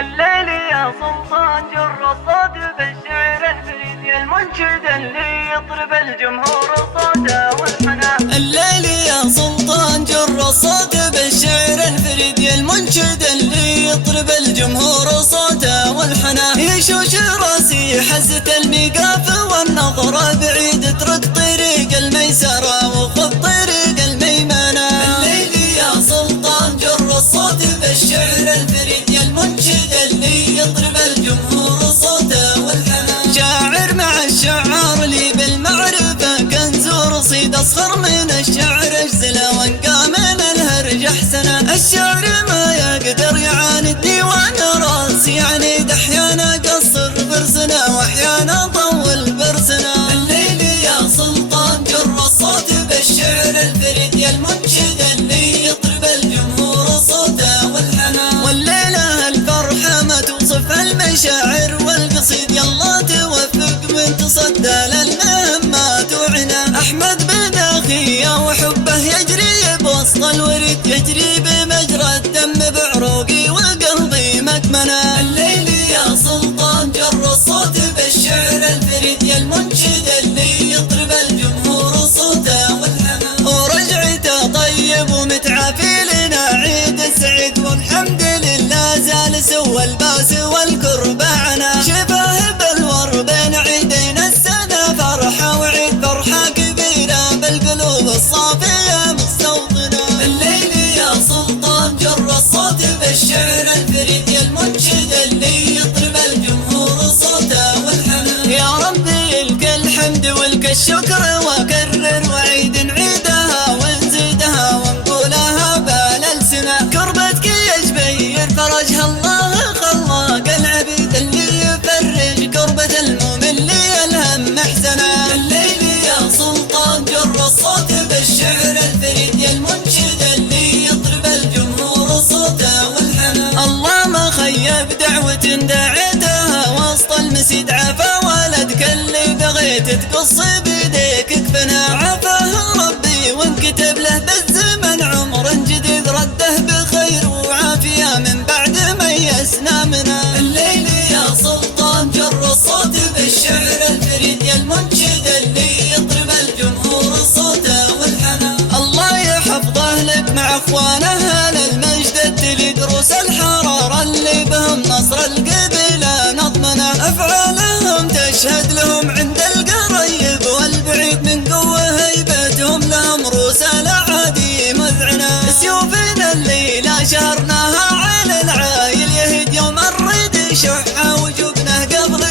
الليل يا سلطان جر الصوت بالشعر الفريد يا المنشد اللي يطرب الجمهور صوته والحنى. الليل يا سلطان جر الصوت بالشعر الفريد يا المنشد اللي يطرب الجمهور صوته والحنى. يشوش راسي حزة الميقاف والنظرة بعيد ترك طريق الميسرة وخذ طريق الميمنة. الليل يا سلطان جر الصوت بالشعر الفريد يا المنشد اللي يطرب الجمهور صوته والحنى. شاعر مع الشعار لي بالمعرفة كنز ورصيد اصغر من الشعر اجزله وانقى من الهرج احسنه. الشعر ما يقدر يعاندني وانا راسي يعني احيانا قصر برسنه واحيانا طول برسنه. الليل يا سلطان جر الصوت بالشعر الفريد يا المنشد اللي يطرب الجمهور صوته والحنى. والليله الفرحه ما توصف المشاعر والقصيد يلا توفق من تصدى للمهمات وعنا. احمد بن اخي وحبه يجري بوسط الورد يجري بمجرى الدم بعروقي وقلبي مكمنه. الليل يا سلطان جر الصوت بالشعر الفريد يا المنشد اللي يطرب الجمهور صوته والحنى. ورجعته طيب ومتعافي لنا عيد السعيد والحمد لله زال سوى الباس والكرب عنا. شفاه بالور بين عيدين السنه فرحه وعيد فرحه كبيره بالقلوب الصافيه مستوطنه. الليل يا سلطان جر الصوت بالشعر الفريد يا المنشد اللي يطرب الجمهور صوته والحنى. يا ربي لك الحمد ولك الشكر وكرر وعيد نعيدها ونزيدها ونقولها بالألسنة. كربتك يجبير فرجها الله خلاق العبيد اللي يفرج كربة المؤمن لي الهم احسنه. الليل يا سلطان جر الصوت بالشعر الفريد يا المنشد اللي يطرب الجمهور صوته والحنى. الله ما خيب دعوة دعيتها وسط المسيد عفا ولدك اللي بغيت تقص بيديك كفنا. عفاه ربي وانكتب له بالزمن عمر جديد رده بخير وعافية من بعد ميسنا منه. الليل يا سلطان جر الصوت بالشعر الفريد يا المنشد اللي يطرب الجمهور صوته والحنى. الله يحفظه لك مع اخوانه للمجد التلي دروس الحرارة اللي بهم نصر القبيلة نضمنه. افعالهم تشهد لهم عند القريب والبعيد من قوة هيبتهم لهم روس الأعادي مذعنة. سيوفنا الليلة شهرناها على العايل يهد يوم الريد شحة وجبنه قبل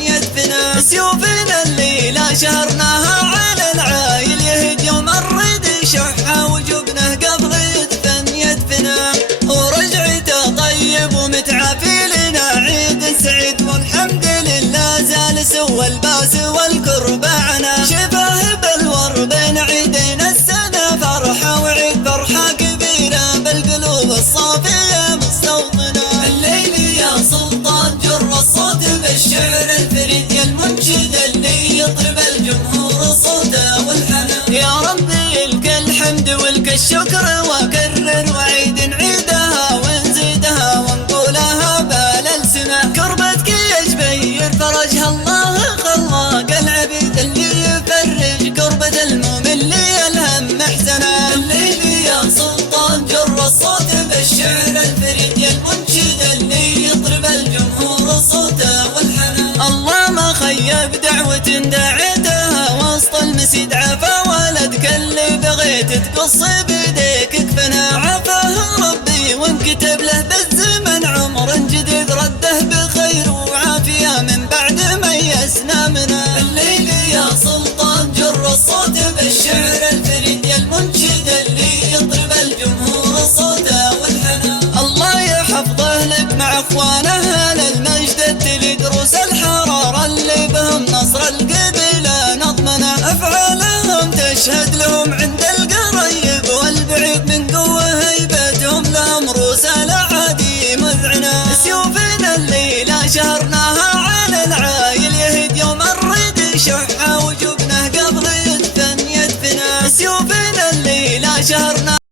يدفنا. سيوفنا الليلة شهرناها على العايل يهد يوم الريد شحة وجبنه قبل يدفنا. ورجعته طيب ومتعافي لنا عيد سعيد والحمد لله زال سوى الباس والكرب عنا. شفاه بالور بين عيدين السنة فرحة وعيد فرحة كبيرة بالقلوب الصافية مستوطنة. الليل يا سلطان جر الصوت بالشعر الفريد يا المنشد اللي يطرب الجمهور صوته والحنى. يا ربي لك الحمد ولك الشكر وكرر وعيد نعيدها ونزيدها ونقولها بالألسنة. كربتك يجبير فرجها الله خلاق العبيد اللي يفرج كربة المؤمن لي الهم احسنه. الليل يا سلطان جر الصوت بالشعر الفريد يا المنشد اللي يطرب الجمهور صوته والحنى. الله ما خيب دعوة دعيتها وسط المسيد عفا ولدك اللي بغيت تقص بيديك كفنا. عفاه ربي وانكتب له بالزمن عمر جديد رده بخير وعافية من بعد ميسنا منه. الليل يا سلطان جر الصوت بالشعر الفريد يا المنشد اللي يطرب الجمهور صوته والحنى. الله يحفظه لك مع اخوانه للمجد التلي دروس الحرارة اللي بهم نصر القبيلة نضمنه. افعالهم تشهد لهم عند القريب والبعيد من قوة هيبتهم لهم روس الأعادي مذعنة. سيوفنا الليلة شهرناها على العايل يهد يوم الريد شحة وجبنه قبل يدفنا. سيوفنا الليلة شهرناها